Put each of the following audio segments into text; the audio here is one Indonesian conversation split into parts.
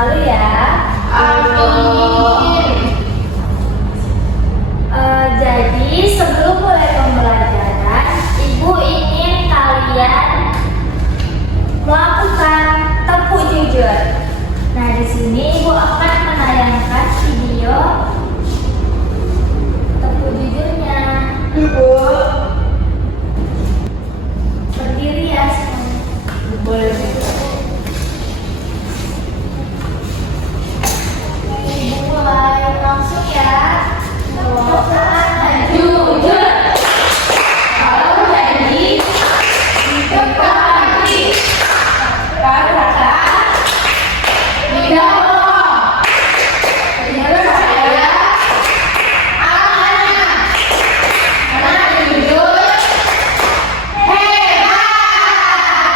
selalu ya. Amin. Jadi sebelum mulai pembelajaran, Ibu ingin kalian melakukan tepuk jujur. Nah, di sini Ibu akan menayangkan video tepuk jujurnya. Ibu. Berdiri ya semuanya. Boleh. Ibu mulai langsung ya. Jujur. Kalau janji ditepati. Katakan tidak bohong. Benar saya amanah. Karena jujur hebat.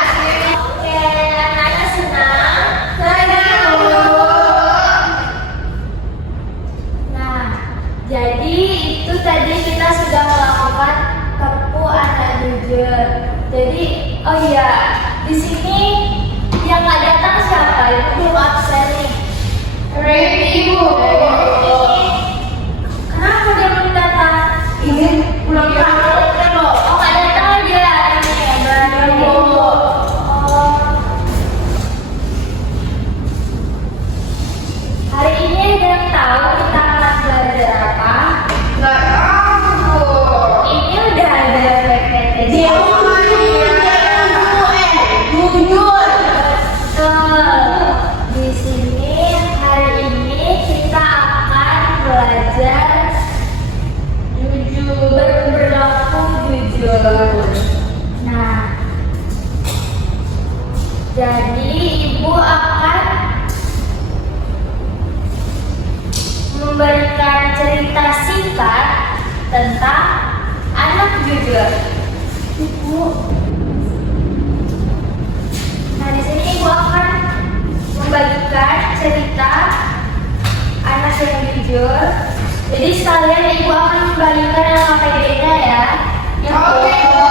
Oke, anak-anak senang. Senang, Bu. Nah, jadi itu tadi kita sudah melakukan tepuk anak jujur. Jadi, oh iya, di sini yang nggak datang siapa? Itu belum absen nih. Reni, Ibu. Kenapa dia belum datang? Ini pulang kampung loh. Oh, nggak datang aja ini ya, berarti. Iya, Bu. Oh. Hari ini ada yang tahu kita akan belajar apa? Nggak tahu, Bu. Ini udah ada PPT. Dia jujur. Betul. Di sini hari ini kita akan belajar berlaku jujur. Nah, jadi Ibu akan memberikan cerita singkat tentang anak jujur. Ibu. Nah, di sini Ibu akan membagikan cerita anak yang jujur. Jadi sekalian Ibu akan membagikan yang APD-nya ya. Yang Oke, Bu.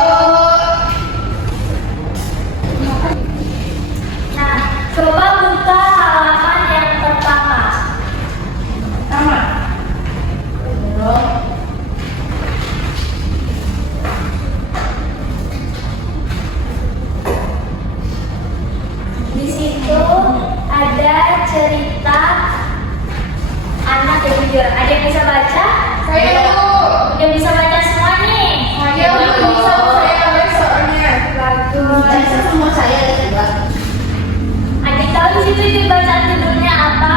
Nah, coba buka halaman yang pertama. Sama. Belum. Di situ ada cerita anak yang jujur. Ada yang bisa baca? Saya, Bu. Yang bisa baca semua nih. Saya belum bisa, saya besoknya. Bagus. Semua saya juga. Adik tahu di situ ini bacaan judulnya apa?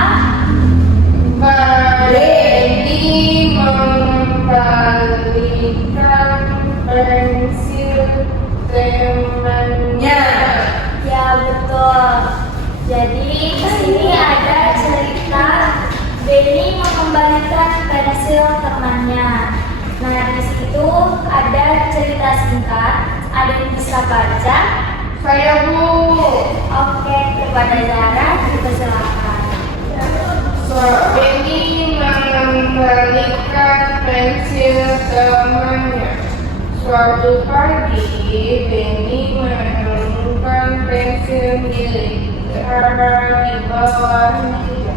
Reni mengembalikan pensil temannya. Ya betul. Jadi di sini ada cerita Benny mengembalikan pensil temannya. Nah, di situ ada cerita singkat. Ada yang bisa baca? Saya, Bu. Oke, kepada Zara dipersilakan. Benny mengembalikan pensil temannya. Suatu pagi, Benny menemukan pensil milik Zara di bawah meja.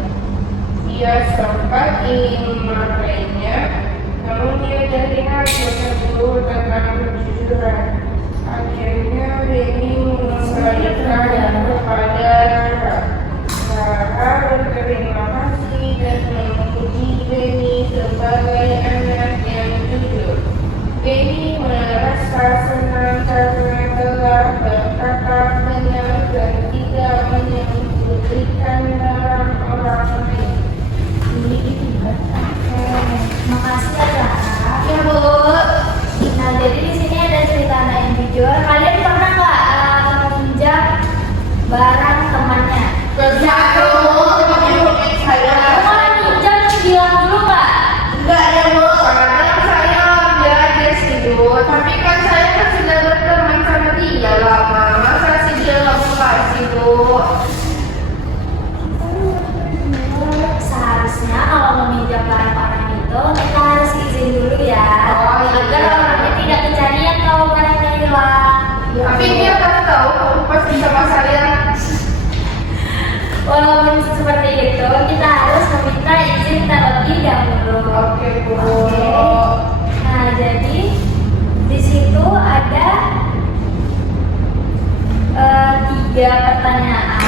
Dia sempat ingin memakainya, namun dia terlihat tersebut tentang kejujuran. Akhirnya Benny mengembalikan kepada Zara. Zara berterima kasih dan memuji Benny sebagai anak yang jujur. Benny merasa senang karena telah berkata benar dan tidak menyembunyikan dalam orang lain. Ini juga. Makasih ya Zara. Ya, Bu. Nah, jadi di sini ada cerita anak yang jujur. Kalian pernah nggak meminjam barang temannya? Pernah, Bu. Tapi bukan saya. Kamu minjam bilang dulu nggak? Enggak ya, Bu. Kadang saya belajar sih, Bu. Tapi kan saya kan sudah berteman sama dia lama. Masa sih dia nggak mau kasih, Bu? Seharusnya kalau meminjam barang orang itu kita harus izin dulu ya, Oh, iya. agar orangnya tidak kejadian kalau barangnya hilang. Tapi dia kan tahu kamu pasti sama saya. Walaupun seperti Bu. Oke. Nah, jadi di situ ada tiga pertanyaan.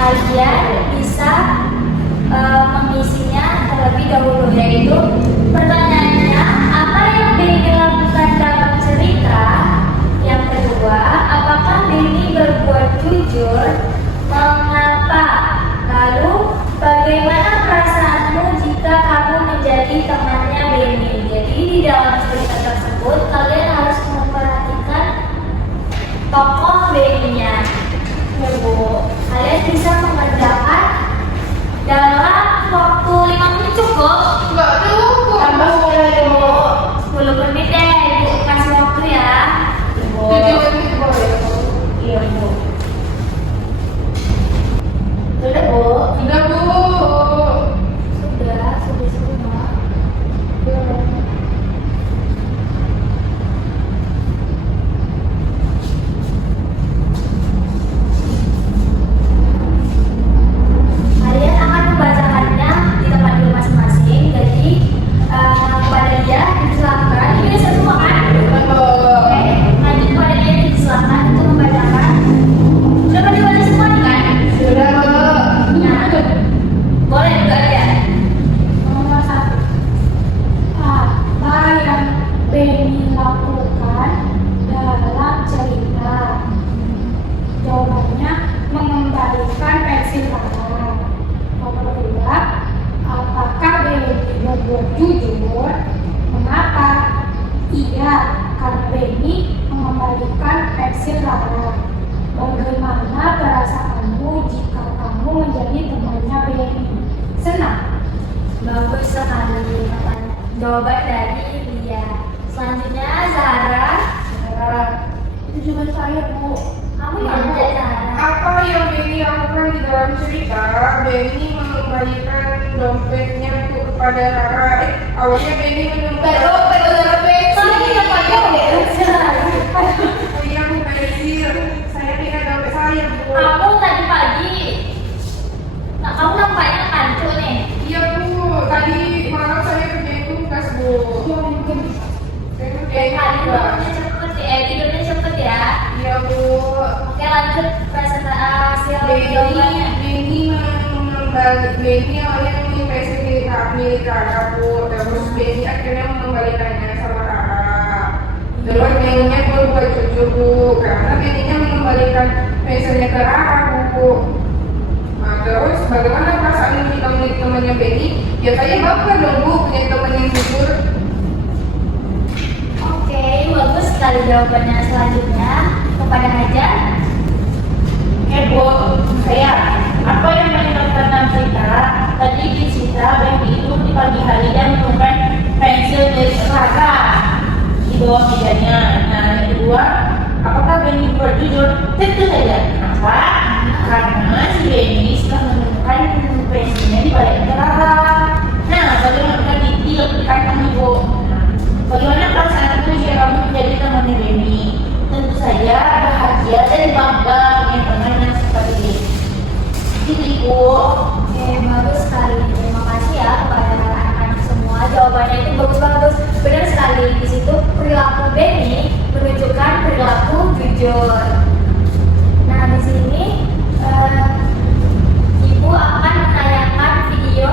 Kalian bisa mengisinya terlebih dahulu, yaitu pertanyaannya apa yang Benny lakukan dalam cerita. Yang kedua, apakah Benny berbuat jujur? Mengapa? Lalu, bagaimana perasaanmu jika kamu menjadi temannya Benny? Jadi di dalam cerita tersebut kalian harus memperhatikan tokoh Benny-nya. Ya Bu, kalian bisa mengerjakan dalam waktu 5 menit cukup? Nggak cukup. Tambah 10 menit deh, Ibu kasih waktu ya. 7 menit boleh. Iya Bu. Sudah Bu? Sudah Bu. Sudah semua. Kalian akan membacakannya di tempat duduk masing-masing. Jadi kepada dia disilakan. Ini bisa semua kan? Sudah Bu. Oke, lanjut kepada dia disilakan untuk membacakan. Sudah pada dibaca semua nih kan? Sudah Bu. Nah, boleh juga ya. Nomor 1. Apa yang Benny lakukan dalam cerita? Jawabannya mengembalikan pensil Rara. Nomor 2. Apakah Benny berbuat jujur? Mengapa? Iya, karena Benny mengembalikan pensil Rara. Bagaimana perasaanmu jika kamu menjadi temannya Benny? Senang. Bagus sekali jawaban dari Lia. Selanjutnya Zahra. Itu juga saya, Bu. Kamu yang menjadi Zahra. Apa yang Benny lakukan di dalam cerita? Benny mengembalikan dompetnya kepada Rara. Awalnya Benny mengembalikan dompet Soalnya kita pakai Iya Bu, pensil. Saya pindah dompet saya Bu. Kamu tadi pagi. Nah, kamu nampaknya kancu nih. Iya Bu, tadi malam saya kerjain tugas Bu. Saya kerjain Kali tugas. tidurnya cepet ya, tidurnya cepet ya. Iya Bu. Oke, lanjut presentasi Benny jawabannya. Benny awalnya menginvestasi milik Rara Bu. Terus Benny akhirnya mengembalikannya sama Rara. Terus Benny-nya berbuat jujur Bu, karena Benny-nya mengembalikan pensilnya ke Rara Bu. Nah, terus bagaimana perasaan kita memiliki temannya Benny? Ya saya bangga dong Bu, punya teman yang jujur. Oke, bagus sekali jawabannya. Selanjutnya kepada Hajar. Bu, saya apa yang menyebabkan dalam cerita? Tadi di cerita Benny itu di pagi hari dia menemukan pensil dari Rara di bawah mejanya. Nah, yang kedua, apakah Benny berjujur? Tentu saja. Kenapa? Karena si Benny setelah menemukan pensilnya di balik Rara. Nah, bagaimana dilakukan Ibu? Nah, bagaimana perasaan itu jika kamu menjadi temannya Benny? Tentu saja bahagia dan bangga punya teman yang seperti ini. Gitu Ibu. Oke, bagus sekali. Terima kasih ya kepada anak-anak semua. Jawabannya itu bagus-bagus. Benar sekali. Di situ perilaku Benny menunjukkan perilaku jujur. Nah, di sini Ibu akan menayangkan video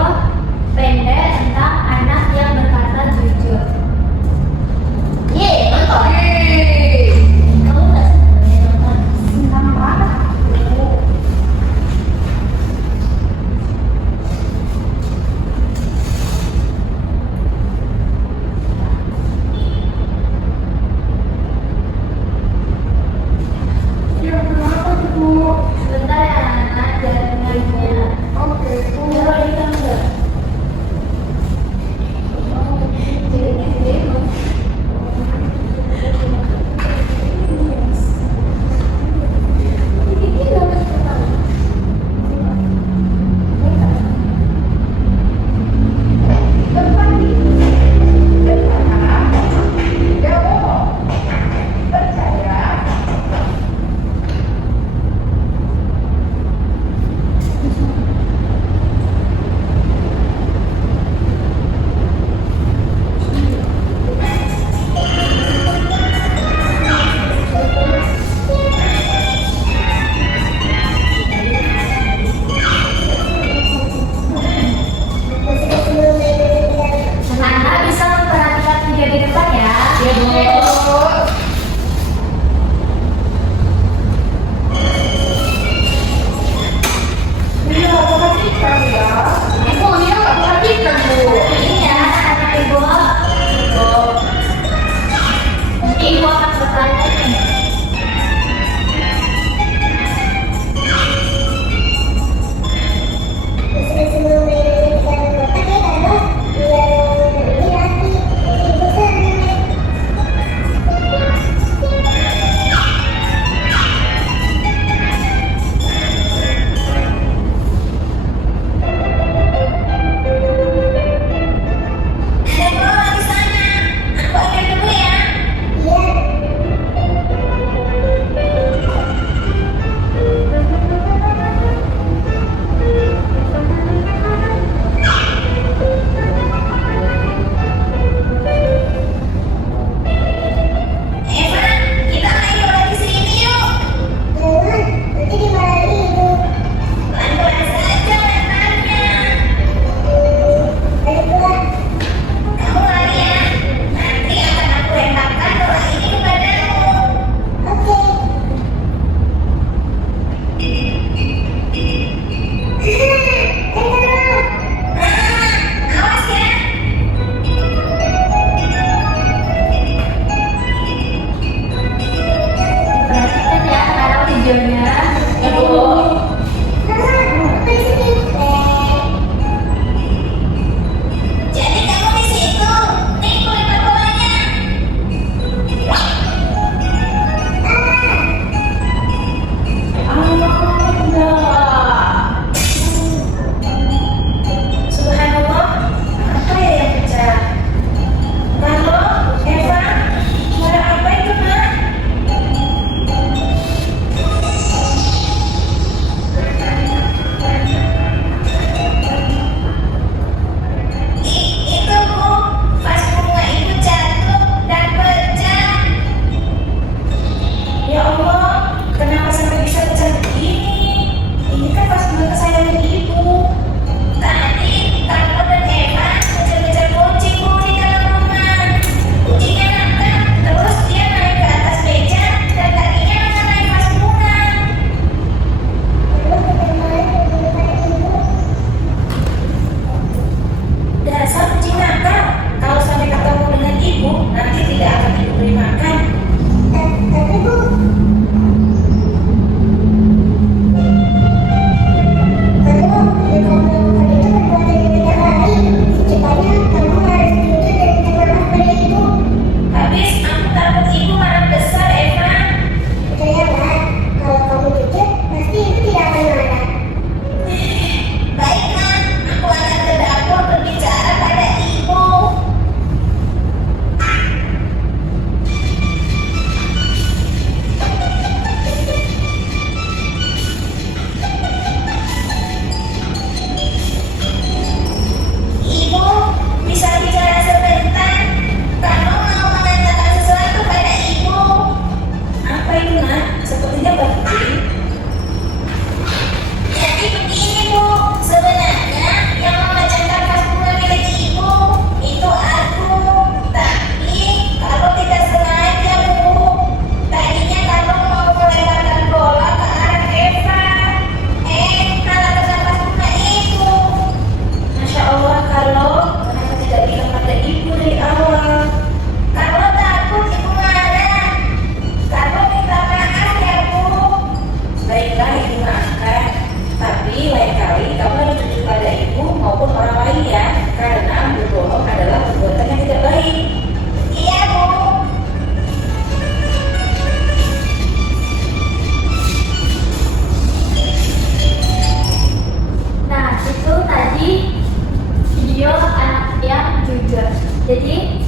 Jadi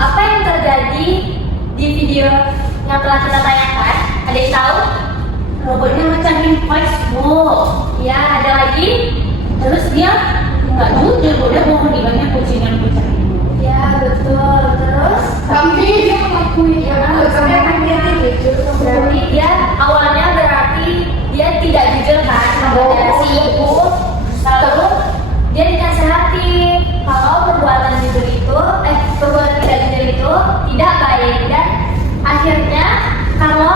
apa yang terjadi di video yang telah kita tayangkan? Ada yang tahu? Robotnya macam Facebook. Ya, ada lagi? Terus dia nggak jujur, udah bohong di banyak kucingan kucing. Ya, betul. Terus Tapi dia mengakui Ya betul, sampai kan dia jujur. berarti dia awalnya berarti dia tidak jujur kan kepada si ibu. Lalu dia dinasihati kalau perbuatan jujur itu, perbuatan tidak jujur itu tidak baik, dan akhirnya kalau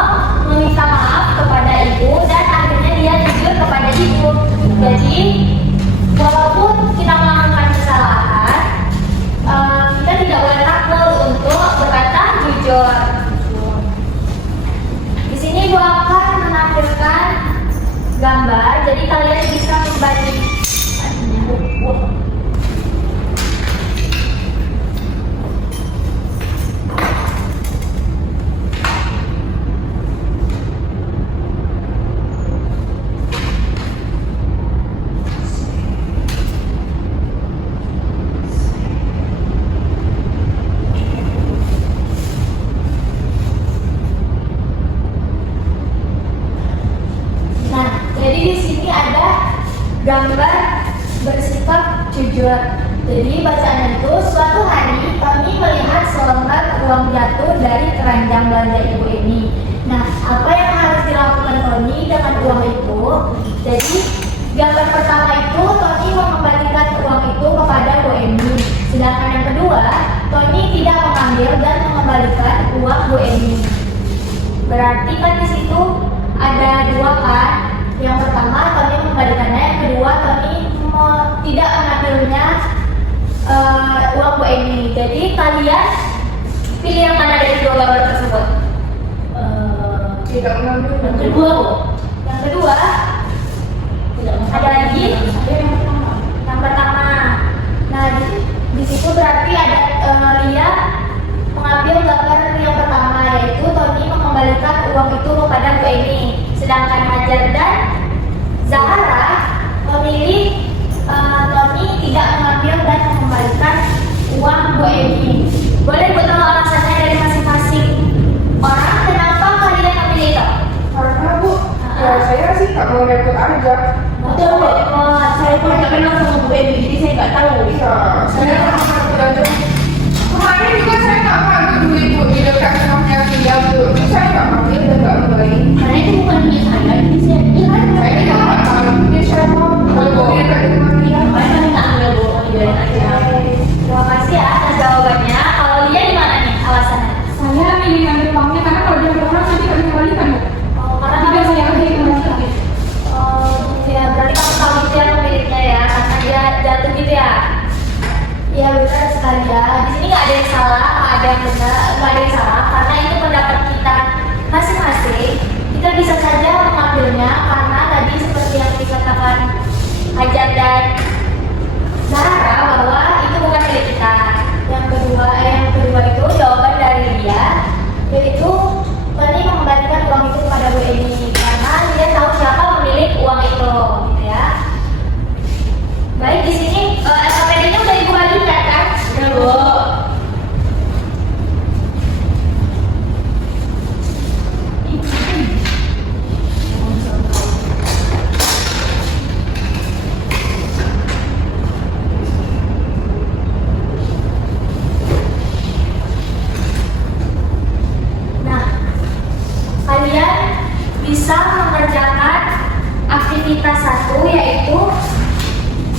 meminta maaf kepada ibu dan akhirnya dia jujur kepada ibu. Jadi walaupun kita melakukan kesalahan, kita tidak boleh takut untuk berkata jujur. Di sini ibu akan menampilkan gambar, jadi kalian bisa membagi. Nah, jadi di sini ada gambar bersikap jujur. Jadi bacaannya itu, suatu hari kami melihat selembar uang jatuh dari keranjang belanja ibu ini. Nah, apa yang harus dilakukan Tony dengan uang itu? Jadi gambar pertama itu Tony mengembalikan uang itu kepada Bu Emi. Sedangkan yang kedua, Tony tidak mengambil dan mengembalikan uang Bu Emi. Berarti kan di situ ada dua kan? Yang pertama Tony mengembalikannya, yang kedua Tony tidak mengambilnya uang Bu Emi. Jadi kalian pilih yang mana dari dua gambar tersebut? Tidak mengambil. Yang kedua, Bu. Yang kedua, ada lagi? Yang pertama. Nah, di situ berarti ada Lia mengambil gambar yang pertama, yaitu Tony mengembalikan uang itu kepada Bu Emi. Sedangkan Hajar dan Zahara memilih Tony tidak mengambil dan mengembalikan uang Bu Emi. Boleh Bu tahu alasannya dari masing-masing orang kenapa kalian memilih itu? Karena Bu, ya saya sih nggak mau repot aja. Betul, Bu. Saya pun nggak kenal sama Bu Emi, jadi saya nggak tahu. Iya, saya pernah belajar. Kemarin juga saya nggak ngambil duit Bu di dekat rumahnya dia Bu. Terus saya nggak ngambil dan nggak kembali. Karena itu bukan punya saya, jadi saya bilang. Saya juga nggak tahu ini siapa. Kalau Bu dia dekat rumah dia. Makanya kami nggak ambil, Bu. Dibiarin aja. Terima kasih ya atas jawabannya. Kalau Lia di mana nih alasannya? saya milih ngambil uangnya karena kalau dia berkurang nanti nggak dikembalikan. Oh, karena Tapi saya harus dikembalikan. ya berarti kamu tahu itu yang pemiliknya ya, karena dia jatuh gitu ya. Iya benar sekali ya. Di sini nggak ada yang salah, nggak ada yang benar, nggak ada yang salah, karena itu pendapat kita masing-masing. Kita bisa saja mengambilnya karena tadi seperti yang dikatakan Hajar dan Zahra bahwa itu bukan milik kita. Yang kedua itu jawaban dari dia, yaitu Tony mengembalikan uang itu kepada Bu Eni karena dia tahu siapa pemilik uang itu, gitu ya. Baik, di sini LKPD-nya udah ibu bagikan kan? Udah, Bu. Nah, kalian bisa mengerjakan aktivitas satu, yaitu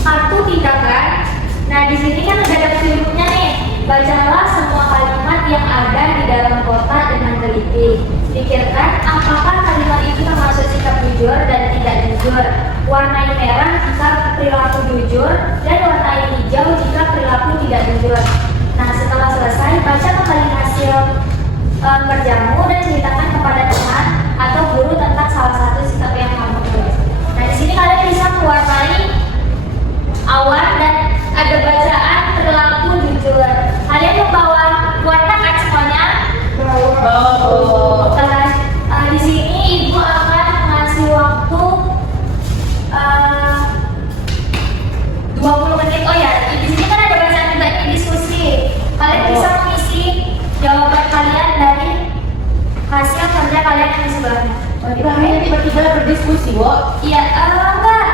kartu tindakan. Nah, di sini kan udah ada petunjuknya nih. Bacalah semua kalimat yang ada di dalam kotak dengan teliti. Pikirkan apakah kalimat itu termasuk sikap jujur dan tidak jujur. Warnai merah jika perilaku jujur dan warnai hijau jika perilaku tidak jujur. Nah, setelah selesai, baca kembali hasil kerjamu dan ceritakan kepada teman atau guru tentang salah satu sikap yang kamu tulis. Nah, di sini kalian bisa mewarnai awan dan ada bacaan perilaku jujur. Kalian membawa warna kan semuanya? Oh. Di sini ibu akan mengasih waktu 20 menit. Oh ya, di sini kita berdiskusi, Wo. Iya, enggak.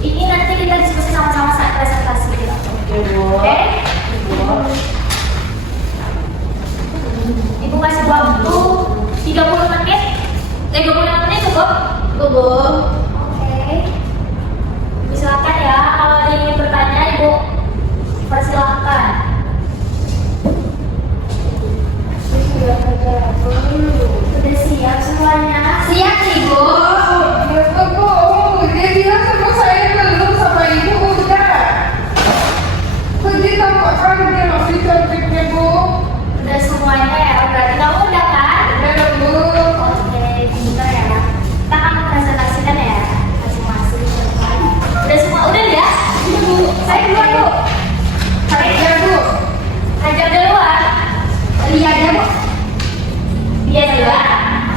Ini nanti kita diskusi sama-sama saat presentasi. Oke, Wo. Oke? Wo. Ibu kasih waktu 30 menit. 35 menit cukup? Cukup. Oke. Ibu silakan ya. Kalau ada yang ingin bertanya, Ibu persilakan. Sudah siap semuanya? Siap, Ibu. Bu, dia bilang sama saya belum, sama ibu udah. Tadi tampak kan dia masih cantiknya, Bu. Udah semuanya ya? Berarti kamu udah kan? Udah, Bu. Oke, pintar ya. Kita akan presentasikan ya masing-masing. Udah semua? Udah ya? Bu, Saya duluan, Bu. ya, Bu. Hajar duluan. Lihat ya, Bu. Iya duluan.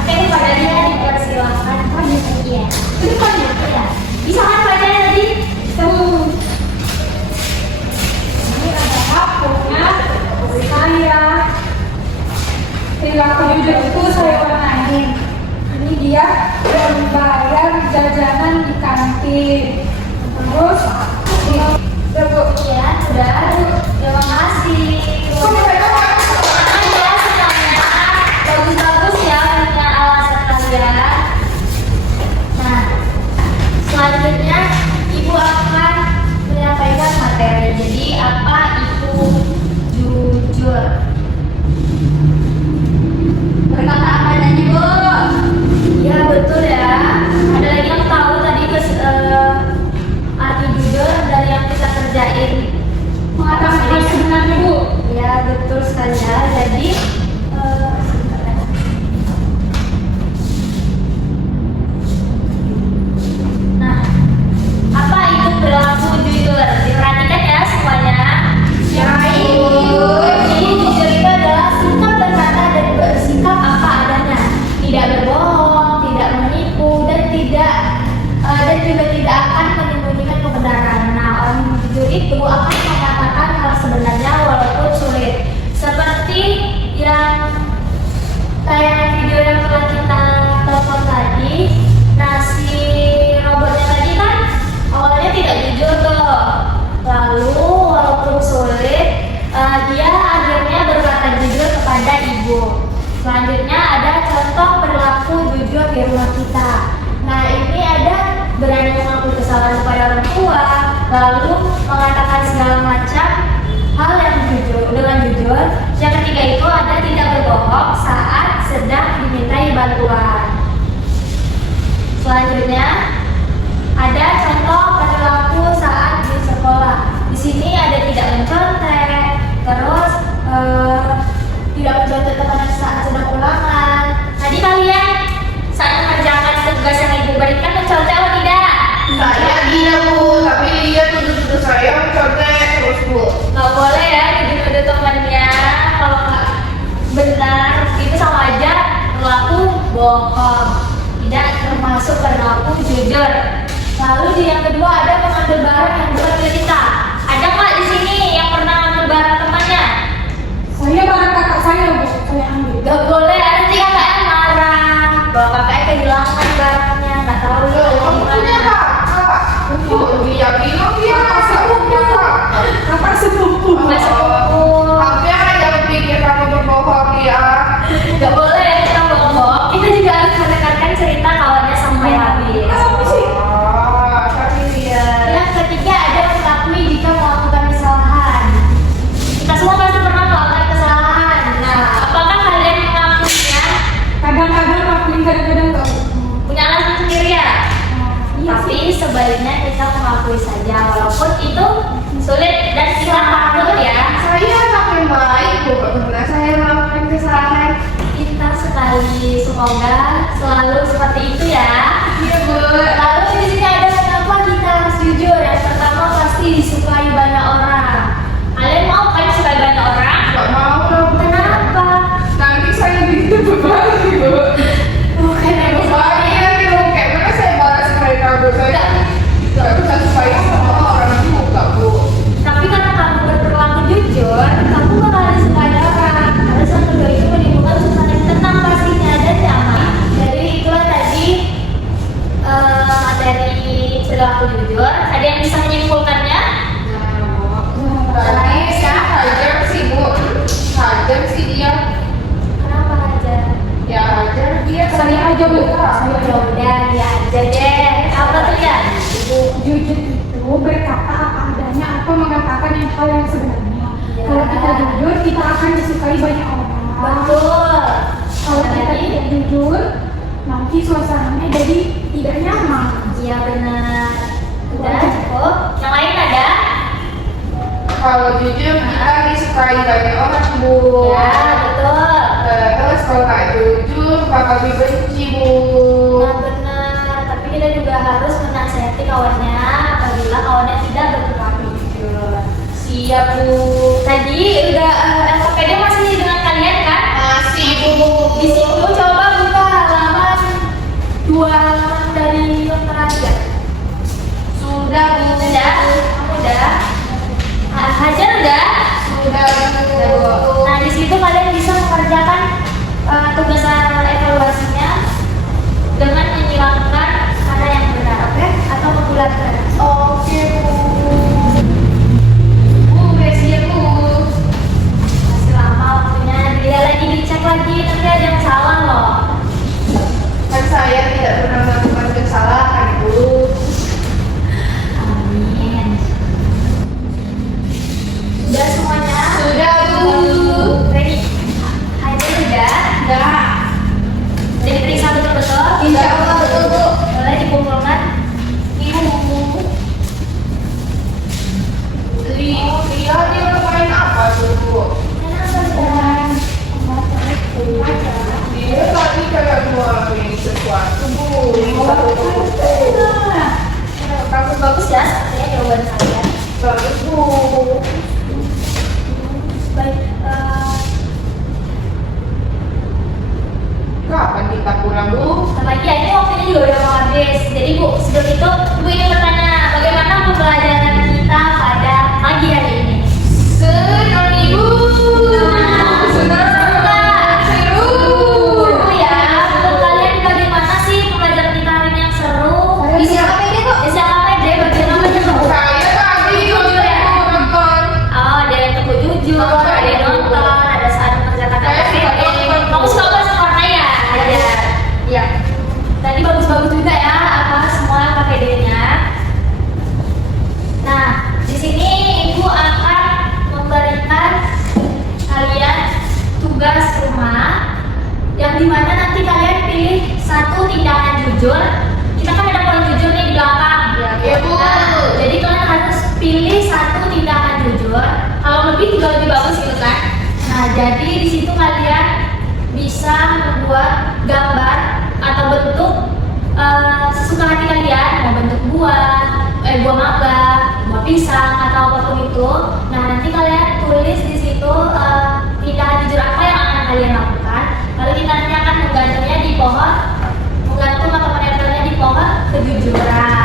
Oke, pada dia dipersilakan. Oh, iya. Itu depan ya? Iya. Bisa kan bacanya tadi? Tuh. Ini adalah punya saya. Perilaku jujur itu saya warnain. Ini dia membayar jajanan di kantin. Terus Ya, Bu. Iya, sudah. Terima kasih. Kok mereka Anda semuanya bagus-bagus ya punya alasan kalian. Nah, selanjutnya Ibu akan menyampaikan materi. Jadi apa itu jujur? Berkata apa adanya, Bu? Ya betul ya. Ada lagi yang tahu tadi arti jujur dari yang kita kerjain? mengatakan hal sebenarnya, Bu. Ya betul sekali ya. Jadi sebentar ya. Nah, apa itu perilaku jujur? Diperhatikan ya semuanya. Ya, Ibu. Jadi jujur itu adalah sikap berkata dan bersikap apa adanya, tidak berbohong, tidak menipu, dan juga tidak akan menyembunyikan kebenaran. Nah, orang jujur itu akan mengatakan hal sebenarnya walaupun sulit. Seperti yang tayangan video yang telah kita tonton tadi. Nah, si robotnya tadi kan awalnya tidak jujur tuh. Lalu walaupun sulit, dia akhirnya berkata jujur kepada ibu. Selanjutnya ada contoh perilaku jujur di rumah kita. Nah, ini ada berani mengakui kesalahan kepada orang tua, lalu mengatakan segala macam hal yang jujur dengan jujur. Yang ketiga itu ada tidak berbohong saat sedang dimintai bantuan. Selanjutnya ada contoh perilaku saat di sekolah. Di sini ada tidak mencontek, terus tidak mencontek teman saat sedang ulangan. Tadi kalian saat mengerjakan tugas yang ibu berikan mencontek atau tidak? saya iya, Bu, tapi dia tuduh-tuduh saya mencontek terus, Bu. Nggak boleh ya nuduh-nuduh temannya. Kalau nggak benar itu sama aja perilaku bohong, tidak termasuk perilaku jujur. Lalu di yang kedua ada mengambil barang yang bukan milik kita. Ada nggak di sini yang pernah mengambil barang temannya? Saya barang kakak saya, Bu. Saya ambil. Nggak boleh, nanti kakaknya marah bahwa kakaknya kehilangan barangnya, nggak tahu Loh, itu kamu punya gimana. kakak? Bu, dia bilang dia masih punya kakak. Kakak sepupu. Nggak sepupu. Hampir aja pikir kamu berbohong ya. Nggak boleh ya kita bohong. Kita juga harus mendengarkan cerita kawannya sampai habis. Tapi dia Yang ketiga ada mengakui jika melakukan kesalahan. Kita semua pasti pernah melakukan kesalahan. Nah, apakah kalian mengakuinya? Kadang-kadang ngakuin, kadang-kadang enggak. Punya alasan sendiri ya? Iya Tapi sebaiknya kita mengakui saja walaupun itu sulit dan kita takut ya. saya anak yang baik, Bu. Pernah saya melakukan kesalahan. Kita sekali semoga selalu seperti itu ya. Iya, Bu. Lalu di sini ada kenapa kita harus jujur. Yang pertama pasti disukai banyak orang. Kalian mau kan disukai banyak orang? Gak mau dong. Kenapa? Nanti saya bikin berbagi, Bu. Bukan hanya Berbagi lagi dong. Kayak mana saya balas mereka, Bu. Saya gak bisa sukai semua orang juga, Bu. mengutarakan yang hal yang sebenarnya. Ya. Kalau kita jujur, kita akan disukai banyak orang. Betul. Kalau kita tidak jujur, nanti suasananya jadi tidak nyaman. Iya benar. Udah cukup. Yang lain ada? Kalau jujur kita disukai banyak orang, Bu. Ya betul. Terus kalau nggak jujur bakal dibenci, Bu. Nah, benar. Tapi kita juga harus menasihati kawannya apabila kawannya tidak berperilaku jujur. Siap, Bu. Tadi udah LKPD masih dengan kalian kan? Masih, Bu. Di situ coba buka halaman 2 halaman dari yang terakhir. Sudah, Bu. Udah? Kamu udah? Hajar udah? Sudah, Bu. Nah di situ kalian bisa mengerjakan tugas evaluasinya dengan menyilangkan kata yang benar, oke? Atau membulatkan. Oke, Bu. Bu, udah siap, Bu. Masih lama waktunya, dia lagi dicek lagi, nanti ada yang salah loh. Kan saya tidak pernah melakukan kesalahan, Bu. Amin. Udah semuanya? Sudah, Bu. Ready? Hajar udah? Sudah. Udah diperiksa betul-betul? Insya Allah, betul, Bu. Boleh dikumpulkan? Lihat dia bermain apa tuh, Bu? Dia tadi kayak ngelakuin sesuatu, Bu. Bagus-bagus ya sepertinya jawaban kalian. Bagus, Bu. Baik, Kapan kita pulang, Bu? lagi ya, ini waktunya juga udah mau habis. Jadi Bu, sebelum itu Ibu ingin bertanya bagaimana pembelajaran kita pada pagi hari ini? Senang, Ibu. Senang. Seru. Seru ya, menurut kalian bagaimana sih pembelajaran kita hari ini yang seru? Isi APD kok? Isi APD bagaimana seru? Saya tadi Jujur ya? nonton. Oh, ada yang tepuk jujur, ada yang nonton, ada saat mengerjakan Saya APD. suka nonton. Kamu suka bahasa Korea ya? Ada. Iya. Tadi bagus-bagus juga ya apa semua KPD-nya. Nah, di sini Ibu akan memberikan kalian tugas rumah yang dimana nanti kalian pilih satu tindakan jujur. Kita kan ada poin jujur nih di belakang. Ya, Bu. Nah, jadi kalian harus pilih satu tindakan jujur. Kalau lebih juga lebih bagus gitu kan. Nah, jadi di situ kalian bisa membuat gambar atau bentuk sesuka hati kalian, mau bentuk buah mangga, buah pisang atau apapun itu. Nah, nanti kalian tulis di situ tindakan jujur apa yang akan kalian lakukan. Lalu kita nanti akan menggantungnya di pohon, menggantung atau menempelnya di pohon kejujuran.